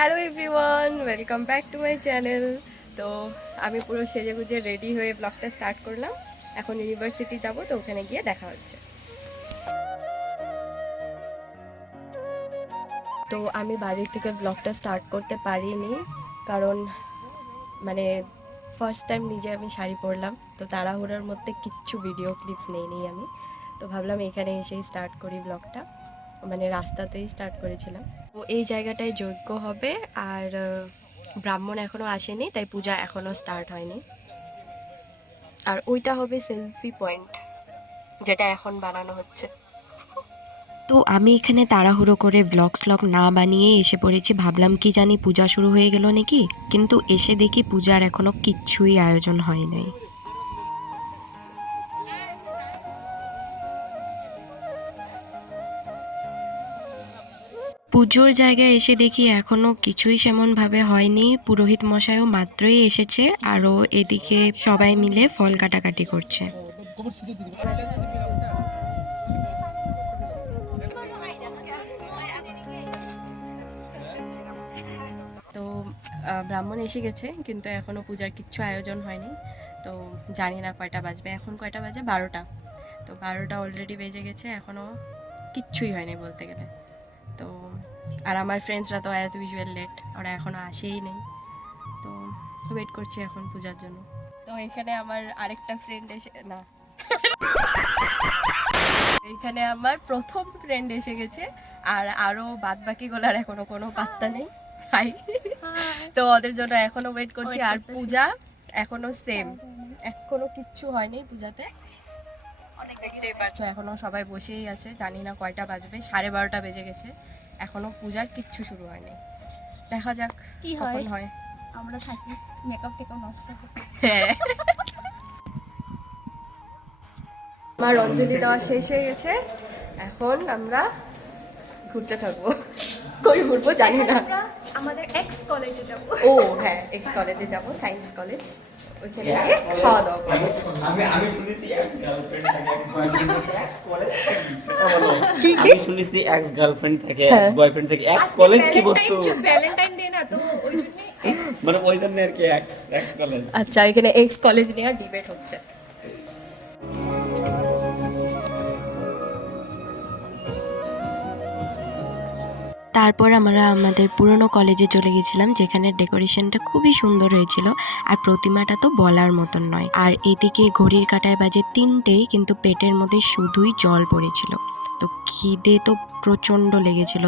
Hello everyone, welcome back to my channel. তো আমি পুরো সেজেগুজে রেডি হয়ে ব্লগটা স্টার্ট করলাম। এখন ইউনিভার্সিটি যাব, তো ওখানে গিয়ে দেখা হচ্ছে। তো আমি বাড়ির থেকে ব্লগটা স্টার্ট করতে পারিনি, কারণ মানে ফার্স্ট টাইম নিজে আমি শাড়ি পরলাম, তো তাড়াহুড়োর মধ্যে কিচ্ছু ভিডিও ক্লিপস নেই আমি। তো ভাবলাম এখানে এসেই স্টার্ট করি ব্লগটা, মানে রাস্তাতেই স্টার্ট করেছিলাম। তো এই জায়গাটায় যজ্ঞ হবে, আর ব্রাহ্মণ এখনও আসেনি, তাই পূজা এখনও স্টার্ট হয়নি। আর ওইটা হবে সেলফি পয়েন্ট, যেটা এখন বানানো হচ্ছে। তো আমি এখানে তাড়াহুড়ো করে ব্লগ না বানিয়ে এসে পড়েছি। ভাবলাম কি জানি পূজা শুরু হয়ে গেল নাকি, কিন্তু এসে দেখি পূজার এখনো কিচ্ছুই আয়োজন হয় নাই। পুজোর জায়গায় এসে দেখি এখনো কিছুই সেমনভাবে হয়নি। পুরোহিত মশাইও মাত্রই এসেছে, আরও এদিকে সবাই মিলে ফল কাটাকাটি করছে। তো ব্রাহ্মণ এসে গেছে, কিন্তু এখনও পূজার কিচ্ছু আয়োজন হয়নি। তো জানি না কয়টা বাজবে। এখন কয়টা বাজে? 12টা। তো 12টা অলরেডি বেজে গেছে, এখনও কিচ্ছুই হয়নি বলতে গেলে। তো আর আমার ফ্রেন্ডসরা তো অ্যাজ ইউজুয়াল লেট, ওরা এখনও আসেই নেই। তো ওয়েট করছি এখন পূজার জন্য। তো এখানে আমার আরেকটা ফ্রেন্ড এসে না এখানে আমার প্রথম ফ্রেন্ড এসে গেছে, আর আরও বাদ বাকিগুলোর এখনো কোনো পাত্তা নেই। হাই। তো ওদের জন্য এখনো ওয়েট করছি। আর পূজা এখনো সেম, এখনো কিচ্ছু হয়নি পূজাতে। দেখতেই পারছো এখনো সবাই বসেই আছে। জানি না কয়টা বাজবে, 12:30 বেজে গেছে, এখনো পূজার কিচ্ছু শুরু হয়নি। দেখা যাক কি হয়। আমরা থাকি মেকআপ টেকআপ নষ্ট করতে। হ্যাঁ, আমার অঞ্জলি দেওয়া শেষ হয়ে গেছে, এখন আমরা ঘুরতে থাকবো। কই ঘুরবো জানি না। আমাদের এক্স কলেজে যাব। ও হ্যাঁ, এক্স কলেজে যাব, সায়েন্স কলেজ। ওইখানে গিয়ে খাওয়া দাওয়া করবো। আমি শুনেছি এক্স গার্লফ্রেন্ড থাকে এক্স বয়ফ্রেন্ড থাকে এক্স কলেজ কি কি? আমি শুনেছি এক্স গার্লফ্রেন্ড থাকে এক্স বয়ফ্রেন্ড থাকে এক্স কলেজ কি বস্তু ভ্যালেন্টাইন ডে না, তো ওই জন্য মানে ওই জন্য আর কি এক্স এক্স কলেজ। আচ্ছা, এখানে এক্স কলেজ নিয়ে ডিবেট হচ্ছে। তারপর আমরা আমাদের পুরনো কলেজে চলে গেছিলাম, যেখানে ডেকোরেশনটা খুবই সুন্দর হয়েছিল, আর প্রতিমাটা তো বলার মতন নয়। আর এদিকে ঘড়ির কাঁটায় বাজে 3টেই, কিন্তু পেটের মধ্যে শুধুই জল পড়েছিল। তো খিদে তো প্রচণ্ড লেগেছিল,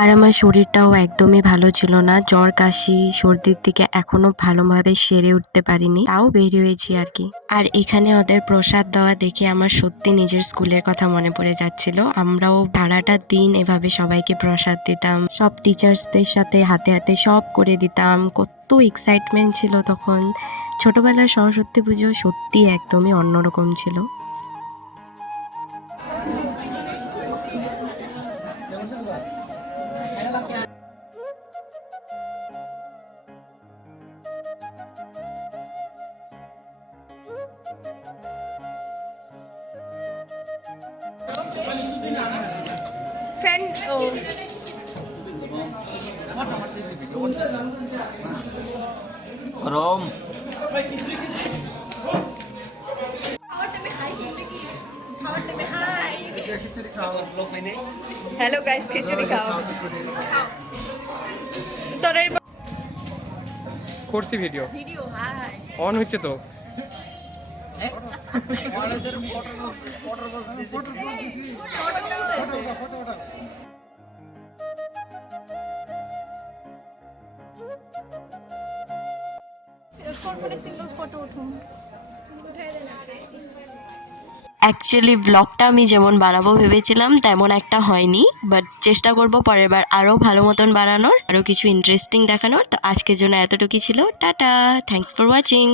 আর আমার শরীরটাও একদমই ভালো ছিল না। জ্বর কাশি সর্দির দিকে এখনো ভালোভাবে সেরে উঠতে পারিনি, তাও বের হয়েছি আর কি। আর এখানে ওদের প্রসাদ দেওয়া দেখে আমার সত্যি নিজের স্কুলের কথা মনে পড়ে যাচ্ছিল। আমরাও সারাটা দিন এভাবে সবাইকে প্রসাদ দিতাম, সব টিচার্সদের সাথে হাতে হাতে সব করে দিতাম। কত এক্সাইটমেন্ট ছিল তখন। ছোটবেলার সরস্বতী পুজো সত্যি একদমই অন্যরকম ছিল। ফ্রেন্ড ও রম হ্যালো গাইস, খিচুড়ি খাও। তোর করছি ভিডিও ভিডিও হাই অন হচ্ছে তো। ফোনে সিঙ্গেল ফটো উঠুন। অ্যাকচুয়ালি ব্লগটা আমি যেমন বানাবো ভেবেছিলাম তেমন একটা হয়নি, বাট চেষ্টা করব পরের বার আরও ভালো মতন বানানোর, আরও কিছু ইন্টারেস্টিং দেখানোর। তো আজকের জন্য এতটুকুই ছিল। Tata, thanks for watching.